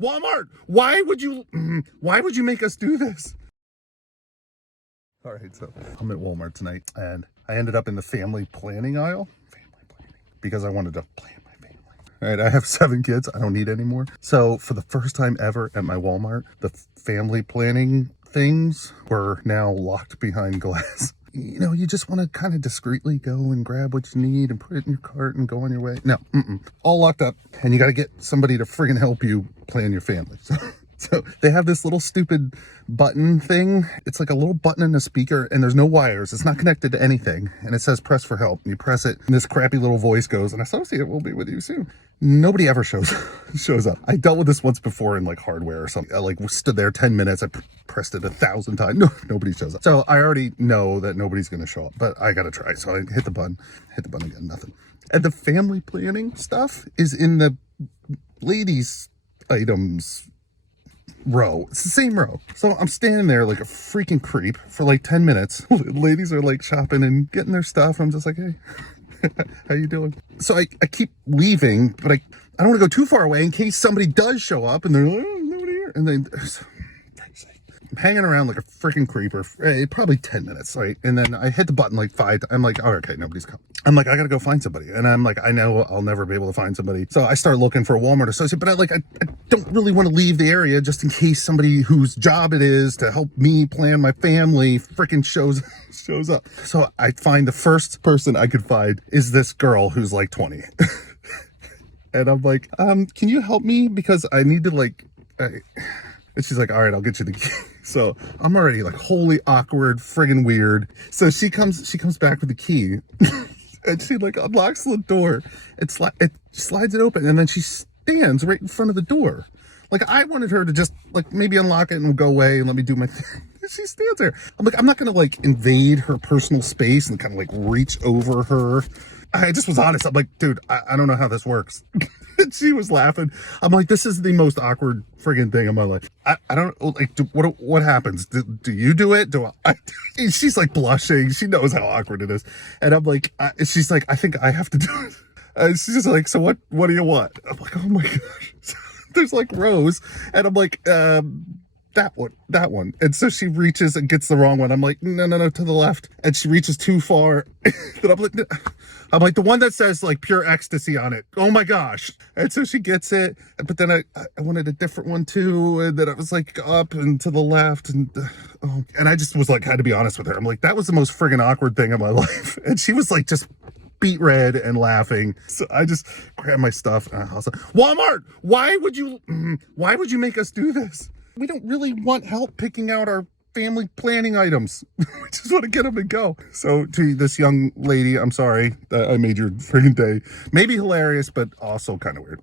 Walmart, why would you make us do this? All right, so I'm at Walmart tonight, and I ended up in the family planning aisle. Because I wanted to plan my family. All right, I have 7 kids. I don't need any more. So for the first time ever at my Walmart, the family planning things were now locked behind glass. You know, you just want to kind of discreetly go and grab what you need and put it in your cart and go on your way. No, all locked up. And you got to get somebody to friggin' help you plan your family. So they have this little stupid button thing. It's like a little button in a speaker, and there's no wires. It's not connected to anything. And it says press for help. And you press it, and this crappy little voice goes, an associate will be with you soon. Nobody ever shows up. I dealt with this once before in like hardware or something. I like stood there 10 minutes. I pressed it 1,000 times. No, nobody shows up. So I already know that nobody's going to show up, but I got to try. So I hit the button again, nothing. And the family planning stuff is in the ladies' items row. It's the same row. So I'm standing there like a freaking creep for like 10 minutes. Ladies are like shopping and getting their stuff. I'm just like, hey, how you doing? So I keep leaving, but I don't want to go too far away in case somebody does show up and they're like, oh, nobody here. And then I'm hanging around like a freaking creeper for probably 10 minutes, right? And then I hit the button like 5 times. I'm like, oh, okay, nobody's coming. I'm like, I gotta go find somebody. And I'm like, I know I'll never be able to find somebody. So I start looking for a Walmart associate, but I don't really want to leave the area just in case somebody whose job it is to help me plan my family freaking shows up. So I find the first person I could find is this girl who's like 20. And I'm like, can you help me? Because I need to like, and she's like, all right, I'll get you the key. So I'm already like, holy awkward, friggin' weird. So she comes back with the key and she like unlocks the door. It slides it open, and then she stands right in front of the door. Like I wanted her to just like maybe unlock it and go away and let me do my thing. She stands there. I'm like, I'm not going to like invade her personal space and kind of like reach over her. I just was honest. I'm like, dude, I don't know how this works. And she was laughing. I'm like, this is the most awkward friggin' thing in my life. I don't like, what happens? Do you do it? Do I? She's like blushing. She knows how awkward it is. And I'm like, she's like, I think I have to do it. And she's just like, so what do you want? I'm like, oh my gosh. There's like rows. And I'm like, that one. And so she reaches and gets the wrong one. I'm like, no, to the left. And she reaches too far. But I'm like, the one that says like pure ecstasy on it. Oh my gosh. And so she gets it. But then I wanted a different one too. And then I was like up and to the left. And I just was like, had to be honest with her. I'm like, that was the most friggin' awkward thing in my life. And she was like, just beat red and laughing. So I just grabbed my stuff. And I was like, Walmart, why would you make us do this? We don't really want help picking out our family planning items. We just want to get them and go. So to this young lady, I'm sorry that I made your friggin' day. Maybe hilarious, but also kind of weird.